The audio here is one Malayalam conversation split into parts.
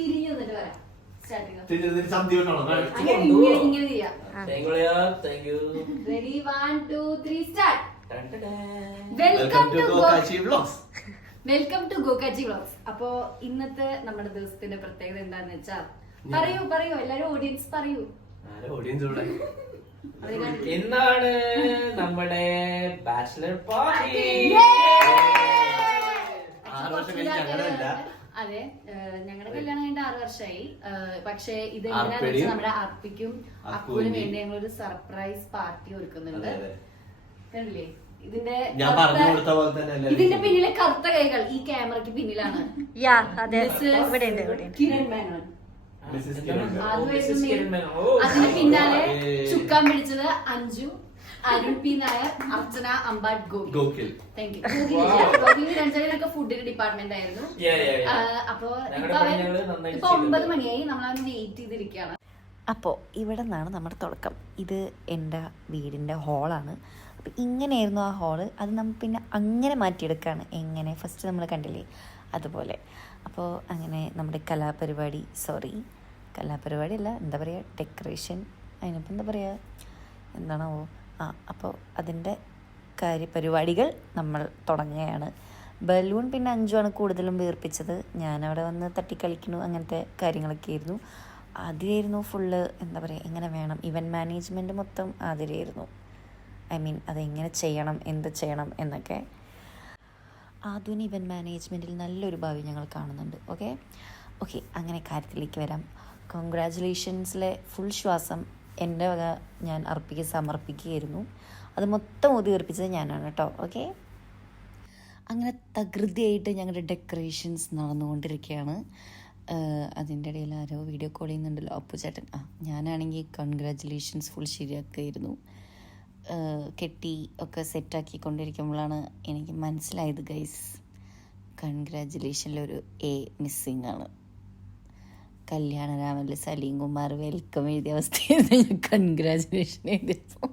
തിരിഞ്ഞു വന്നിട്ട് വരാം. ഇങ്ങനെ ചെയ്യാം. Ready, 1, 2, 3, start. Welcome to Gokachi vlogs. അപ്പോ ഇന്നത്തെ നമ്മുടെ ദിവസത്തിന്റെ പ്രത്യേകത എന്താന്ന് വെച്ചാ പറയൂ എല്ലാരും ഓഡിയൻസ് പറയൂ. എന്താണ് നമ്മുടെ ബാച്ചിലർ പാർട്ടി? അതെ, ഞങ്ങളുടെ കല്യാണം കഴിഞ്ഞ 6 വർഷമായി. പക്ഷെ ഇത് എങ്ങനെയാന്ന് വെച്ചാൽ നമ്മുടെ അർപ്പിക്കും അക്കുവിനും വേണ്ടി ഞങ്ങൾ ഒരു സർപ്രൈസ് പാർട്ടി ഒരുക്കുന്നുണ്ട്. കണ്ടില്ലേ ഇതിന്റെ പിന്നിലെ കറുത്ത കൈകൾ ഈ ക്യാമറയ്ക്ക് പിന്നിലാണ് കിരൺ മേനോൻ. അതിന് പിന്നാലെ ചുക്കാൻ പിടിച്ചത് Anju, Arun P Nair, Archana Ambat, Gokul. Thank you. ഗോകുലിന് രഞ്ജനൊക്കെ ഫുഡിന്റെ ഡിപ്പാർട്ട്മെന്റ് ആയിരുന്നു. അപ്പൊ ഇപ്പൊ 9 മണിയായി, നമ്മളവന് വെയിറ്റ് ചെയ്തിരിക്കുകയാണ്. അപ്പോൾ ഇവിടെ നിന്നാണ് നമ്മുടെ തുടക്കം. ഇത് എൻ്റെ വീടിൻ്റെ ഹോളാണ്. അപ്പോൾ ഇങ്ങനെയായിരുന്നു ആ ഹോള്. അത് നമ്മൾ പിന്നെ അങ്ങനെ മാറ്റിയെടുക്കുകയാണ്. എങ്ങനെ ഫസ്റ്റ് നമ്മൾ കണ്ടില്ലേ അതുപോലെ. അപ്പോൾ അങ്ങനെ നമ്മുടെ കലാപരിപാടിയല്ല, എന്താ പറയുക, ഡെക്കറേഷൻ, അതിനിപ്പോൾ എന്താ പറയുക, എന്താണാവോ, അപ്പോൾ അതിൻ്റെ പരിപാടികൾ നമ്മൾ തുടങ്ങുകയാണ്. ബലൂൺ പിന്നെ അഞ്ചുമാണ് കൂടുതലും വീർപ്പിച്ചത്. ഞാനവിടെ വന്ന് തട്ടിക്കളിക്കുന്നു, അങ്ങനത്തെ കാര്യങ്ങളൊക്കെ ആയിരുന്നു. അതിലായിരുന്നു ഫുള്ള്, എന്താ പറയുക, എങ്ങനെ വേണം, ഇവൻറ്റ് മാനേജ്മെൻറ്റ് മൊത്തം അതിലായിരുന്നു. അതെങ്ങനെ ചെയ്യണം, എന്ത് ചെയ്യണം എന്നൊക്കെ. ആധുനിക ഇവൻറ്റ് മാനേജ്മെൻറ്റിൽ നല്ലൊരു ഭാവി ഞങ്ങൾ കാണുന്നുണ്ട്. ഓക്കെ അങ്ങനെ കാര്യത്തിലേക്ക് വരാം. കൺഗ്രാജുലേഷൻസിലെ ഫുൾ ശ്വാസം എൻ്റെ വക ഞാൻ സമർപ്പിക്കുകയായിരുന്നു. അത് മൊത്തം ഊതിർപ്പിച്ചത് ഞാനാണ് കേട്ടോ. അങ്ങനെ തകൃതിയായിട്ട് ഞങ്ങളുടെ ഡെക്കറേഷൻസ് നടന്നുകൊണ്ടിരിക്കുകയാണ്. അതിൻ്റെ ഇടയിൽ ആരോ വീഡിയോ കോൾ ചെയ്യുന്നുണ്ടല്ലോ, അപ്പു ചേട്ടൻ. ഞാനാണെങ്കിൽ കൺഗ്രാജുലേഷൻസ് ഫുൾ ശരിയാക്കുകയായിരുന്നു. കെട്ടി ഒക്കെ സെറ്റാക്കിക്കൊണ്ടിരിക്കുമ്പോഴാണ് എനിക്ക് മനസ്സിലായത്, ഗൈസ്, കൺഗ്രാജുലേഷനിലൊരു എ മിസ്സിങ് ആണ്. കല്യാണരാമനിൽ സലീം കുമാർ വെൽക്കം എഴുതിയ അവസ്ഥയായിരുന്നു ഞാൻ കൺഗ്രാജുലേഷൻ എഴുതിയപ്പോൾ.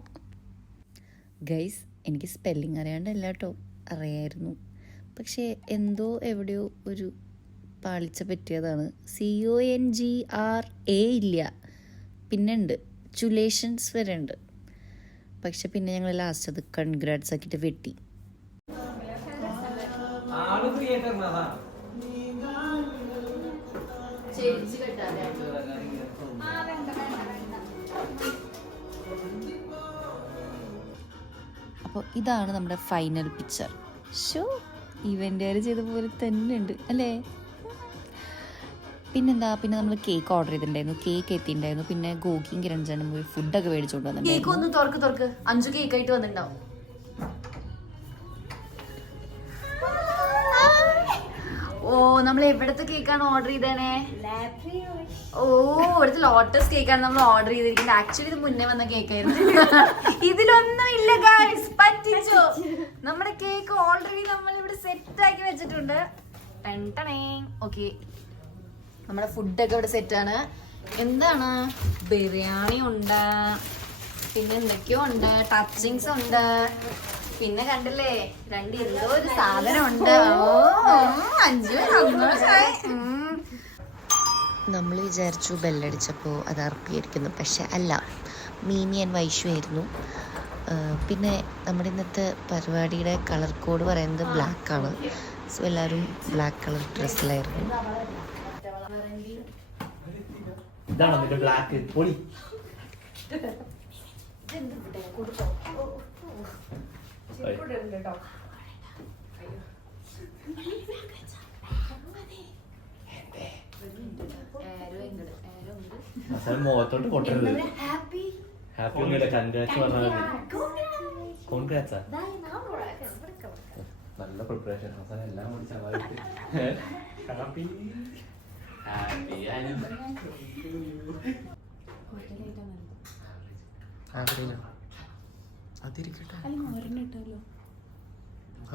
ഗൈസ്, എനിക്ക് സ്പെല്ലിങ് അറിയാണ്ടല്ല കേട്ടോ, അറിയായിരുന്നു. പക്ഷേ എന്തോ എവിടെയോ ഒരു പാളിച്ച പറ്റിയതാണ്. CONGRA ഇല്ല, പിന്നെ ഉണ്ട് ചുലേഷൻസ് വരെ ഉണ്ട്. പക്ഷെ പിന്നെ ഞങ്ങൾ ലാസ്റ്റ് അത് കൺഗ്രാറ്റ്സ് ആക്കിയിട്ട് വെട്ടി. അപ്പോൾ ഇതാണ് നമ്മുടെ ഫൈനൽ പിക്ചർ. ഇവൻ്റുകാർ ചെയ്ത പോലെ തന്നെ ഉണ്ട് അല്ലേ? പിന്നെ നമ്മൾ കേക്ക് ഓർഡർ ചെയ്തിട്ടുണ്ടായിരുന്നു, കേക്ക് എത്തിയിട്ടുണ്ടായിരുന്നു. പിന്നെ ഗോകിയും കിരൺജാനും പോയി ഫുഡൊക്കെ മേടിച്ചോണ്ട് വന്നിട്ടുണ്ടായിരുന്നു. 5 കേക്ക് ആയിട്ട് വന്നിട്ടുണ്ടാവും. നമ്മൾ എവിടത്തെ കേക്കാണ് ഓർഡർ ചെയ്തേനെ? ഇവിടുത്തെ ലോട്ടസ് കേക്കാണ് നമ്മൾ ഓർഡർ ചെയ്തിരിക്കുന്നത്. ആക്ച്വലി ഇത് മുന്നേ വന്ന കേക്കായിരുന്നു. ഇതിലൊന്നും ഇല്ല ഗൈസ്, പറ്റിച്ചു. നമ്മുടെ കേക്ക് ഓൾറെഡി നമ്മൾ ഇവിടെ സെറ്റ് ആക്കി വെച്ചിട്ടുണ്ട്. ഓക്കെ, നമ്മുടെ ഫുഡൊക്കെ ഇവിടെ സെറ്റാണ്. എന്താണ്, ബിരിയാണി ഉണ്ട്, പിന്നെ എന്തൊക്കെയോ ഉണ്ട്, ടച്ചിങ്സ് ഉണ്ട്, പിന്നെ കണ്ടില്ലേ 2 എന്തോ ഒരു സാധനം ഉണ്ട്. നമ്മൾ വിചാരിച്ചു ബെല്ലടിച്ചപ്പോൾ അത് അർപ്പിയായിരിക്കുന്നു, പക്ഷെ അല്ല, മീമി ആൻഡ് വൈഷു ആയിരുന്നു. പിന്നെ നമ്മുടെ ഇന്നത്തെ പരിപാടിയുടെ കളർ കോഡ് പറയുന്നത് ബ്ലാക്കാണ്. സോ എല്ലാവരും ബ്ലാക്ക് കളർ ഡ്രസ്സിലായിരുന്നു. മുഖത്തോട്ട് പൊട്ടരുത്. ഹാപ്പി ഒന്നുമില്ല, കൺഗ്രാറ്റ്സ് പറഞ്ഞാൽ കോൺഗ്രാറ്റ്സാ. നല്ല പ്രിപ്പറേഷൻ, എല്ലാം കൂടി ഹാപ്പി അതിരിക്കട്ടെ.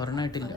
ഒരെണ്ണായിട്ടില്ല.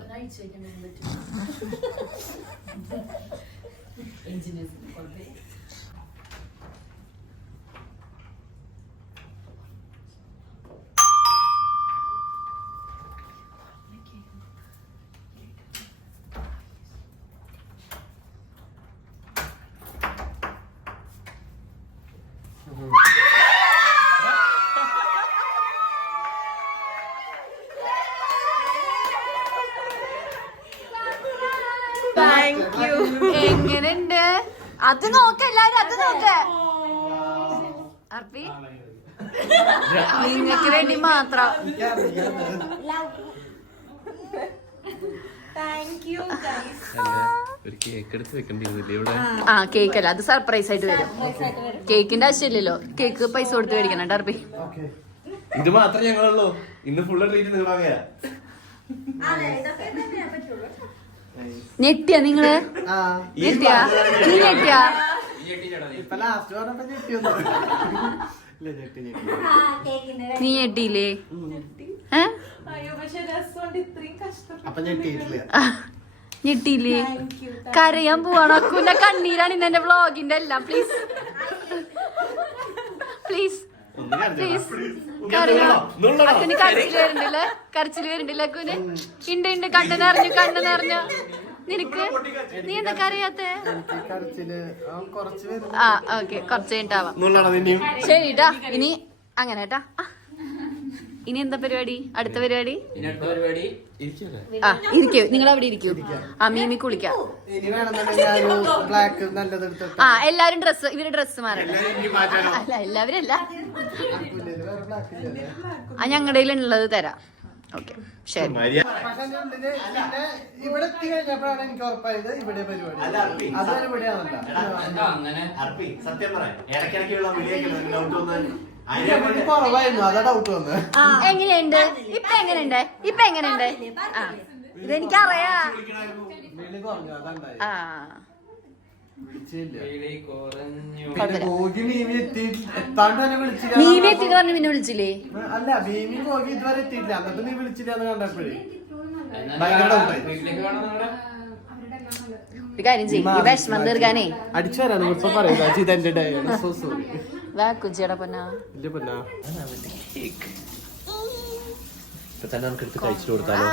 എങ്ങനെയുണ്ട്? അത് നോക്ക എല്ലാരും, അത് നോക്ക. അർപ്പി നിങ്ങക്ക് വേണ്ടി മാത്രം. ഒരു കേക്ക് എടുത്ത് വെക്കേണ്ടി ഇവിടെ. ആ കേക്ക് അല്ല, അത് സർപ്രൈസ് ആയിട്ട് വരും. കേക്കിന്റെ ആവശ്യമില്ലല്ലോ, കേക്ക് പൈസ കൊടുത്ത് മേടിക്കണം കേട്ടോ അർപ്പി. ഇത് മാത്രമേ ഞങ്ങളുള്ളൂ. ഇന്ന് ഫുള്ള് ട്രീറ്റ് നിങ്ങൾ വാങ്ങിയാ. ഞെട്ടിയാ നിങ്ങള്? ഞെട്ടിയാ? നീ ഞെട്ടിയാ? നീ ഞെട്ടിയില്ലേ? ഞെട്ടിയില്ലേ? കരയാൻ പോവാണ്. അക്കുന്റെ കണ്ണീരാണ് ഇന്ന് എന്റെ വ്ളോഗിന്റെ എല്ലാം. Please please please. അക്കുന് കരച്ചിൽ വരുന്നുണ്ടല്ലേ? കരച്ചിൽ വരുന്നുണ്ടല്ലേ അക്കുന്? ഉണ്ട് ഉണ്ട്. കണ്ണ് നിറഞ്ഞു, കണ്ണ് നിറഞ്ഞു. നിനക്ക് നീ എന്താ കരയാത്തെ? ആ ഓക്കെ, കുറച്ച് കഴിഞ്ഞിട്ടാവാം. ശരിട്ടാ. ഇനി അങ്ങനെ കേട്ടാ. ഇനി എന്താ പരിപാടി? അടുത്ത പരിപാടി ആ ഇരിക്കൂ, നിങ്ങൾ അവിടെ ഇരിക്കൂ. ആ മീമി കുളിക്കാം. ആ എല്ലാരും ഡ്രസ്, ഇവര് ഡ്രസ് മാറണം. അല്ല എല്ലാവരും അല്ല, ആ ഞങ്ങളുടെ ഉള്ളത് തരാം. ഓക്കെ ശരി. ഇവിടെ എത്തി കഴിഞ്ഞപ്പോഴാണ് എനിക്ക് ഉറപ്പായത് ഇവിടെ പരിപാടി. അതാണ് ഇവിടെ സത്യം പറയാം. ഇടയ്ക്കിടയ്ക്കുള്ള കുറവായിരുന്നു, അതാ ഡൗട്ട് വന്നത്. എങ്ങനെയുണ്ട് ഇപ്പൊ? എങ്ങനെയുണ്ട് ഇപ്പൊ? എങ്ങനെയുണ്ട്? ആ ഇതെനിക്കറിയാ. ആ മീമി എത്തിന്ന് പറഞ്ഞു പിന്നെ വിളിച്ചില്ലേ? അല്ല ഭീമി പോകി ഇതുവരെ എത്തിയില്ല. എന്നിട്ട് നീ വിളിച്ചില്ല എന്ന് കണ്ടപ്പോഴേ ഭയങ്കര ഡൗട്ടായി. ഒരു കാര്യം ചെയ്യും, വിഷമം തീർക്കാനേ അടിച്ചു വരാണ് ഇപ്പൊ പറയുന്നത്. ഇതെന്റെ ഡയറി. So sorry. വാക്കുച്ചിയുടെ പൊന്നാ. ഇല്ല പൊന്നാ. ഇപ്പൊ തന്നെ നമുക്ക് എടുത്ത് കഴിച്ചു കൊടുത്താലോ?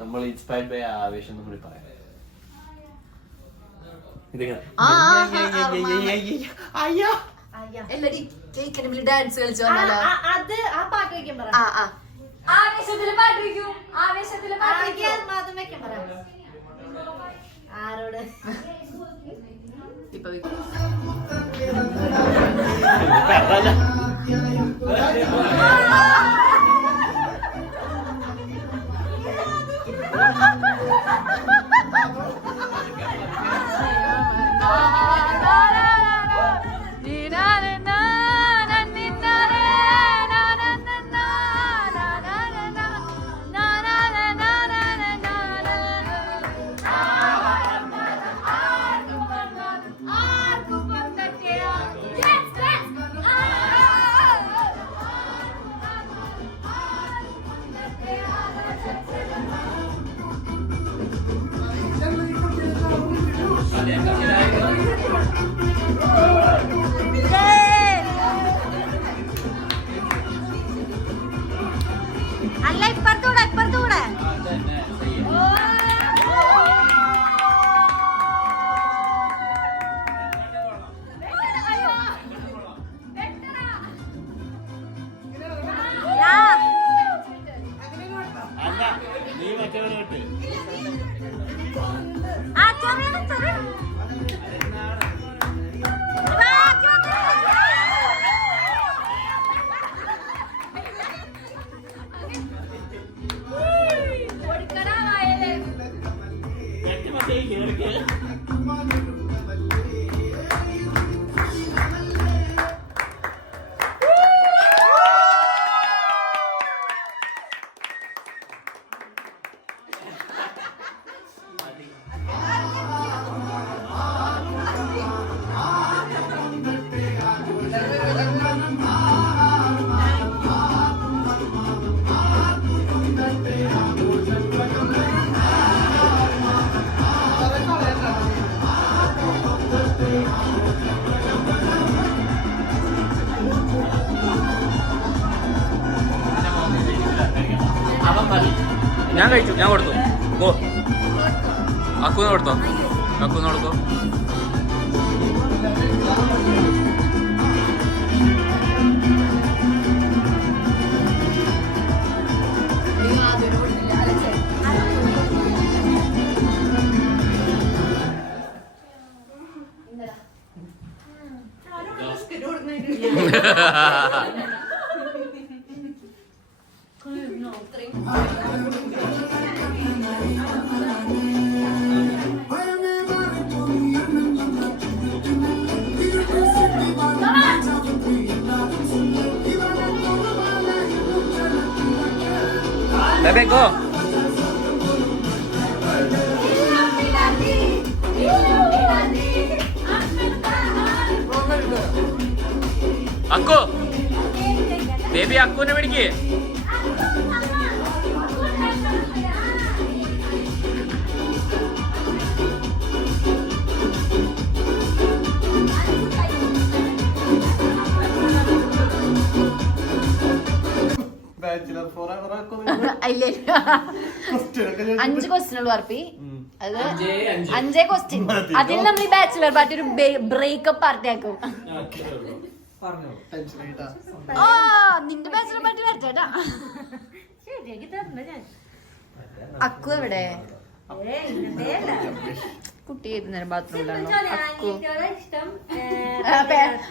നമ്മൾ ഇൻസ്പയർഡ് ബൈ ആവേശം നമ്മൾ പറയാം. ഡാൻസ് കളിച്ചു വന്നാലോ? അത് ആ പാട്ട് വെക്കാൻ പറ. ആവേശത്തില് പാട്ട് വെക്കും. ആവേശത്തില് പാട്ട് വെക്കാൻ പറ. ആരോട്? ഇപ്പൊ വെക്കും. അല്ല ഇപ്പുറത്തൂടെ, ഇപ്പുറത്തൂടെ. ഞാൻ കഴിച്ചു, ഞാൻ കൊടുത്തു. ഓ അക്കൂന്ന് കൊടുത്തോ? അക്കൂന്ന് കൊടുത്തോ? ആദ്യം Okay, go. അക്കു ബേബി അക്കുവിനെ പിടിക്ക്. ബാച്ചിലർ ഫോർ ഇല്ല 5 ക്വസ്റ്റ്യൻ ഉള്ളു അർപ്പി. അത് 5 ക്വസ്റ്റ്യൻ. അതിൽ നമ്മൾ ഈ ബാച്ചിലർ പാർട്ടി ഒരു ബ്രേക്കപ്പ് പാർട്ടി ആക്കും. ഓ നിന്റെ ബാച്ചിലർ പാർട്ടി വരട്ടെട്ടാ. അക്കു എവിടെ? കുട്ടി ഏത് നേരം ബാത്റൂമിലാണോ? അക്കു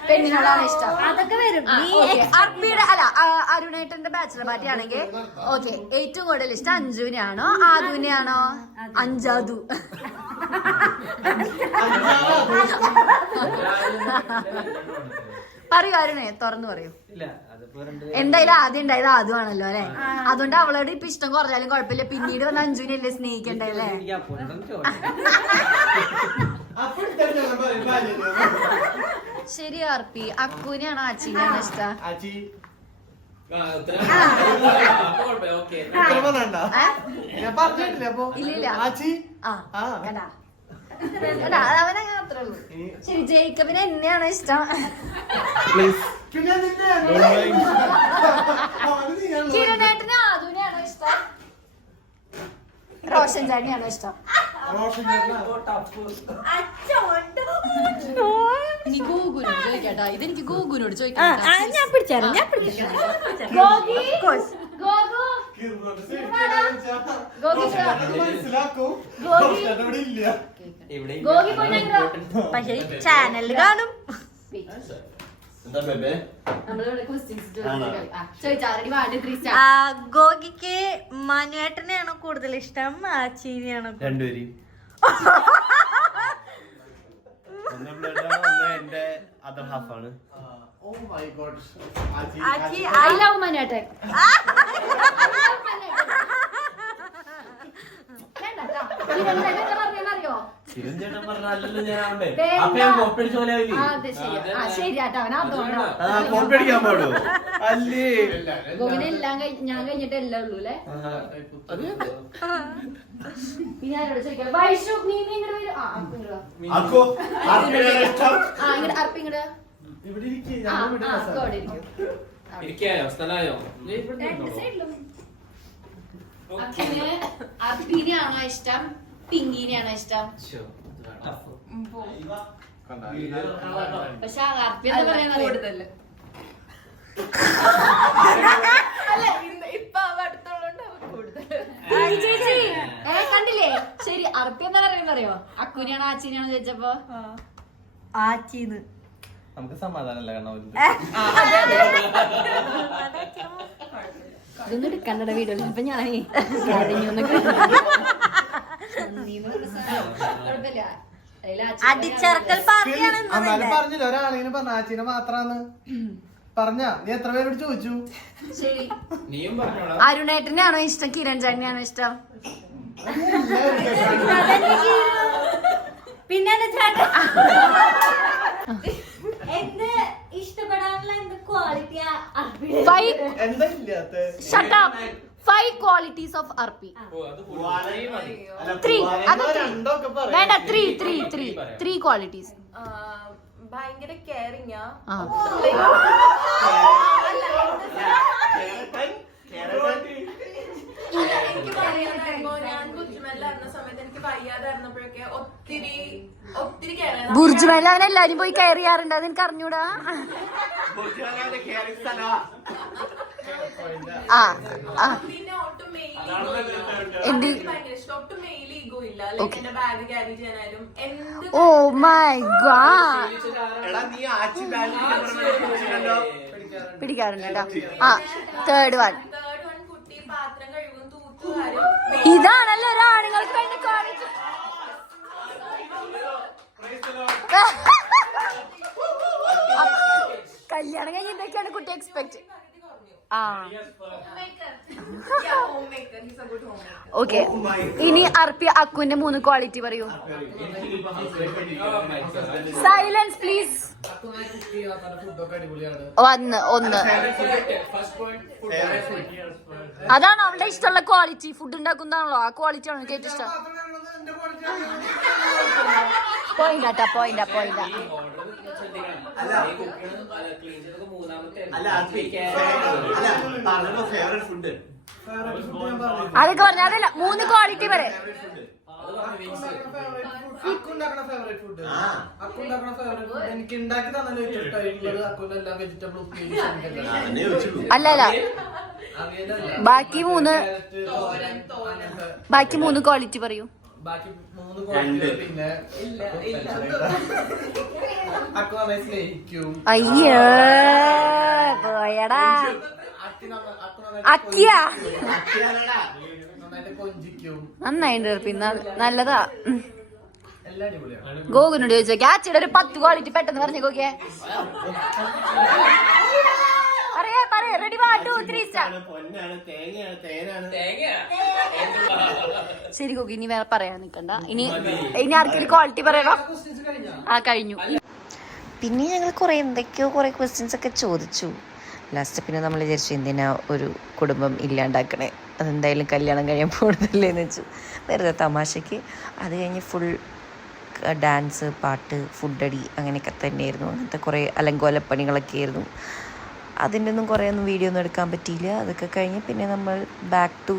പെണ്ണിനോടാണ് ഇഷ്ടം. അതൊക്കെ വരും. അർപ്പിയുടെ അല്ല അരുണേട്ടന്റെ ബാച്ചിലർ പാർട്ടി ആണെങ്കിൽ ഓക്കെ ഏറ്റവും കൂടുതൽ ഇഷ്ടം അഞ്ജുവിനെയാണോ ആദുവിനെയാണോ? അഞ്ചാദു. പറയൂ അരുണേ, തുറന്നു പറയൂ. എന്തായാലും ആദ്യം ഉണ്ടായത് ആദ്യമാണല്ലോ അല്ലെ, അതുകൊണ്ട് അവളോട് ഇപ്പൊ ഇഷ്ടം കുറഞ്ഞാലും കുഴപ്പമില്ല. പിന്നീട് വന്ന അഞ്ജുവിനല്ലേ സ്നേഹിക്കണ്ടല്ലേ? ശരി ആർപ്പി, അക്കുവിനെയാണോ ആച്ചിനെയാണോ ഇഷ്ടം? ഇല്ലില്ല. അവനങ്ങനെ അത്രേ ഉള്ളൂ. ശരി, ജേക്കബിന് എന്നെയാണോ ഇഷ്ടം? കിരണേട്ടന് ആദുവിനെയാണോ ഇഷ്ടം? റോഷൻ ചാടിയാണോ ഇഷ്ടം? ഇനി ഗൂഗുനോട് ചോദിക്കാട്ടോ. ഇതെനിക്ക് ഗൂഗുനോട് ചോദിക്കാം. പക്ഷെ ചാനലിൽ കാണും. ഗോഗിക്ക് മനുവേട്ടനെയാണോ കൂടുതൽ ഇഷ്ടം ആച്ചീനെയാണോ? രണ്ടുപേരും എന്റെ അതർ ഹാഫ് ആണ്. ഐ ലവ് മനുവേട്ടൻ. അറിയോ? ചിരഞ്ജേട്ടൻ പറഞ്ഞല്ലോ ഞാൻ ശരിയാട്ടോ, അവൻ അതുകൊണ്ടോ കോപ്പടിക്കാൻ പാടും അല്ലേ? ഗോവിനെല്ലാം ഞാൻ കഴിഞ്ഞിട്ട് എല്ലാം ഉള്ളൂ അല്ലേ? പിന്നെ ആരോട് ചോദിക്കാം? വൈഷു നീ ഇങ്ങോട്ട് വരും. അർപ്പിങ്ങട് അർപ്പിനെയാണോ ഇഷ്ടം പിങ്കിനെയാണോ ഇഷ്ടം? പക്ഷെ അർപ്പി എന്താ പറയാ കൂടുതല് ചേച്ചി കണ്ടില്ലേ? ശരി, അർപ്പി എന്താ പറയുന്നറിയോ? അക്കുനെയാണോ ആച്ചിനെയാണോ ചോദിച്ചപ്പോ ആച്ചീന്ന്. നമുക്ക് സമാധാനമല്ല കാരണം ഇതൊന്നും എടുക്കണ്ട വീഡിയോയിൽ. അപ്പൊ ഞാനേ അടിച്ചറക്കൽ പാർട്ടിയാണ്. പറഞ്ഞില്ല ഒരാളിങ്ങനെ പറഞ്ഞ ആച്ചീനെ മാത്രാന്ന് പറഞ്ഞ. നീ എത്ര പേരോട് ചോദിച്ചു? ശരി, അരുണേട്ടനെയാണോ ഇഷ്ടം കിരൺ ചേട്ടനെയാണോ ഇഷ്ടം? പിന്നെ എന്റെ ഇഷ്ടപ്പെടാനുള്ള എന്ത് ക്വാളിറ്റിയാ? 5 qualities of Arpi. 3 വേണ്ട 3 qualities. ഭയങ്കര കെയറിംഗ്. ഞാൻ ബുദ്ധിമല്ലായിരുന്ന സമയത്ത് എനിക്ക് വയ്യാതായിരുന്നപ്പോഴൊക്കെ ഒത്തിരി കെയർ. ബുർജുമേല അവൻ എല്ലാരും പോയി കെയർ ചെയ്യാറുണ്ട്, അത് എനിക്ക് അറിഞ്ഞൂടാ. പിന്നെ ഒട്ടും മെയിൽ ഈഗോ ഇല്ല. എന്റെ ബാഗ് ക്യാരി ചെയ്യാനായാലും എന്ത്. ഓ മൈ ഗോഡ്, പിടിക്കാറുണ്ട് കേട്ടോ. തേർഡ് വൺ കുട്ടി പാത്രം കഴുകും, തൂത്തുകാരും. ഇതാണല്ലോ ഒരാണുങ്ങൾക്ക് വേണ്ടി കാണിച്ചു. കല്യാണം കഴിഞ്ഞിട്ടൊക്കെയാണ് കുട്ടി expect. he's a good homemaker. Okay, ഇനി അർപ്പി അക്കുവിന്റെ 3 ക്വാളിറ്റി പറയൂ. Silence please. ഒന്ന് അതാണ് അവളുടെ ഇഷ്ടമുള്ള ക്വാളിറ്റി. ഫുഡ് ഉണ്ടാക്കുന്നതാണല്ലോ, ആ ക്വാളിറ്റി ആണ് എനിക്ക് ഏറ്റവും ഇഷ്ടം. പോയിന്റാ പോയിന്റാ. അതൊക്കെ പറഞ്ഞ അതല്ല, 3 ക്വാളിറ്റി പറയാം. എനിക്ക് ഉണ്ടാക്കി തന്നെ അല്ല ബാക്കി 3 ക്വാളിറ്റി പറയൂ. ബാക്കി 3 ക്വാളിറ്റി പിന്നെ സ്നേഹിക്കും. അയ്യോ പോയടാ അക്കിയ. നന്നായിട്ട് കൊഞ്ചിക്കും. നന്നായിട്ട് പിന്നെ നല്ലതാ. എല്ലാം അടിപൊളിയാണ്. ഗോകുനോട് ചോദിച്ചോ, ക്യാച്ചിയുടെ ഒരു 10 ക്വാളിറ്റി പെട്ടെന്ന് പറഞ്ഞു നോക്കിയേ. പറയാ റെഡി 1 2 3 സ്റ്റാർട്ട്. ശരി ഗോകി, ഇനി വേറെ പറയാൻ നിക്കണ്ട. ഇനി ആർക്കൊരു ക്വാളിറ്റി പറയണോ? ആ കഴിഞ്ഞു. പിന്നെ ഞങ്ങൾ എന്തൊക്കെയോ കുറേ ക്വസ്റ്റ്യൻസ് ഒക്കെ ചോദിച്ചു. ലാസ്റ്റ് പിന്നെ നമ്മൾ വിചാരിച്ചു എന്തിനാ ഒരു കുടുംബം ഇല്ലാണ്ടാക്കണേ, അതെന്തായാലും കല്യാണം കഴിയാൻ പോകുന്നില്ലേന്ന് വെച്ചു, വെറുതെ തമാശയ്ക്ക്. അത് കഴിഞ്ഞ് ഫുൾ ഡാൻസ്, പാട്ട്, ഫുഡടി അങ്ങനെയൊക്കെ തന്നെയായിരുന്നു. അങ്ങനത്തെ കുറേ അലങ്കോലപ്പണികളൊക്കെ ആയിരുന്നു. അതിൻ്റെ ഒന്നും കുറേയൊന്നും വീഡിയോ ഒന്നും എടുക്കാൻ പറ്റിയില്ല. അതൊക്കെ കഴിഞ്ഞ് പിന്നെ നമ്മൾ ബാക്ക് ടു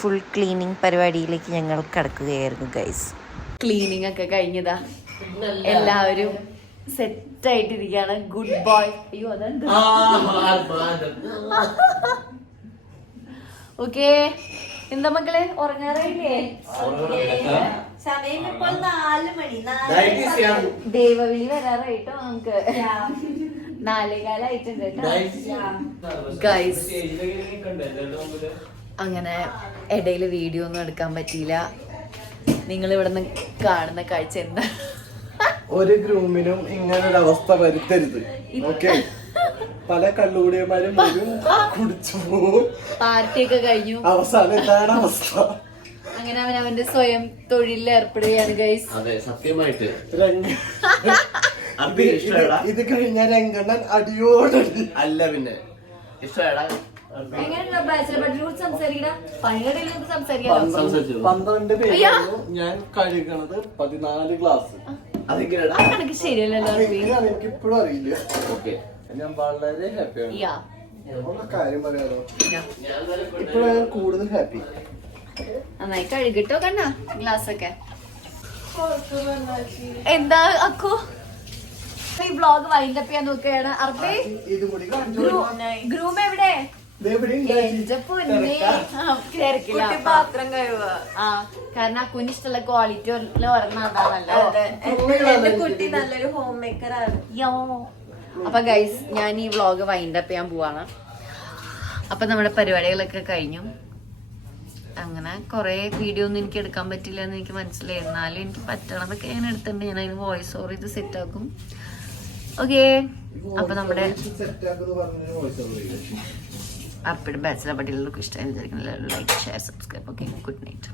ഫുൾ ക്ലീനിങ് പരിപാടിയിലേക്ക് ഞങ്ങൾ കിടക്കുകയായിരുന്നു ഗൈസ്. ക്ലീനിങ് ഒക്കെ കഴിഞ്ഞതാ, എല്ലാവരും സെറ്റ് ആയിട്ടിരിക്കുകയാണ്. Good boy. അയ്യോ അതെന്ത്. ഓക്കെ, എന്താ മക്കളെ ഉറങ്ങാറില്ലേ? സമയം ഇപ്പോൾ 4 മണി. ദൈവവിളി വരാറായിട്ടോ നമുക്ക്. 4:15 ആയിട്ടുണ്ട് ഗൈസ്. അങ്ങനെ ഇടയിൽ വീഡിയോ ഒന്നും എടുക്കാൻ പറ്റിയില്ല. നിങ്ങൾ ഇവിടെ നിന്ന് കാണുന്ന കാഴ്ച എന്താ? ഒരു ഗ്രൂമിനും ഇങ്ങനൊരു അവസ്ഥ വരുത്തരുത്. ഓക്കെ, പല കള്ളുകൂടിയന്മാരും വരും, കുടിച്ചു പോവും, പാർട്ടിയൊക്കെ കഴിഞ്ഞു. അവസാനം എന്താണ് അവസ്ഥ? അങ്ങനെ അവനവന്റെ സ്വയം തൊഴിലിൽ ഏർപ്പെടുകയാണ് ഗൈസ്. അതെ, സത്യമായിട്ട് ഇത് കഴിഞ്ഞ രംഗണ്ണൻ അടിയോടടി. അല്ല പിന്നെ ഇഷ്ടമാടാ. എങ്ങനെയുണ്ടോ ബാച്ചിലർ ബെഡ്റൂം സംസാരിക്കടാ? പണികളിൽ സംസാരിക്കാലോ. 12 പേരായിരുന്നു ഞാൻ കഴുകണത്, 14 ഗ്ലാസ്. കണക്ക് ശരിയല്ലല്ലോ. എനിക്ക് ഇപ്പോഴും അറിയില്ല. ഞാൻ വളരെ ഹാപ്പിയാണ്. കാര്യം പറയാലോ, ഇപ്പോഴാണ് ഞാൻ കൂടുതൽ ഹാപ്പി. നന്നായി കഴുകിട്ടോ കണ്ണാ ഗ്ലാസ് ഒക്കെ. എന്താ അക്കു ഈ വ്ളോഗ് വൈൻഡ് അപ്പ് ചെയ്യാൻ നോക്കുകയാണ്. അർപ്പേ ഗ്രൂം എവിടെ? എന്റെ പൊന്നേ, തിരക്കില്ല. പാത്രം കഴുകുക. ആ, കാരണം അക്കുവിന് ഇഷ്ടമുള്ള ക്വാളിറ്റി ഒരെണ്ണം അതാണല്ലോ. എന്റെ കുട്ടി നല്ലൊരു ഹോം മേക്കർ ആണ്. അപ്പൊ ഗൈസ്, ഞാൻ ഈ വ്ളോഗ് വൈൻഡ് അപ്പ് ചെയ്യാൻ പോവാണ്. അപ്പൊ നമ്മുടെ പരിപാടികളൊക്കെ കഴിഞ്ഞു. അങ്ങനെ കുറെ വീഡിയോ ഒന്നും എനിക്ക് എടുക്കാൻ പറ്റില്ല എന്ന് എനിക്ക് മനസ്സിലായി. എന്നാലും എനിക്ക് പറ്റണതൊക്കെ ഞാൻ എടുത്തിട്ടുണ്ട്. ഞാൻ അതിന് വോയിസ് ഓവർ ചെയ്ത് സെറ്റ് ആക്കും. ഓക്കെ, അപ്പൊ നമ്മുടെ അപ്പോഴും ബാച്ചിലർ പട്ടികൾക്ക് ഇഷ്ടമായി വിചാരിക്കുന്നത്. Like, share, subscribe. Okay, good night.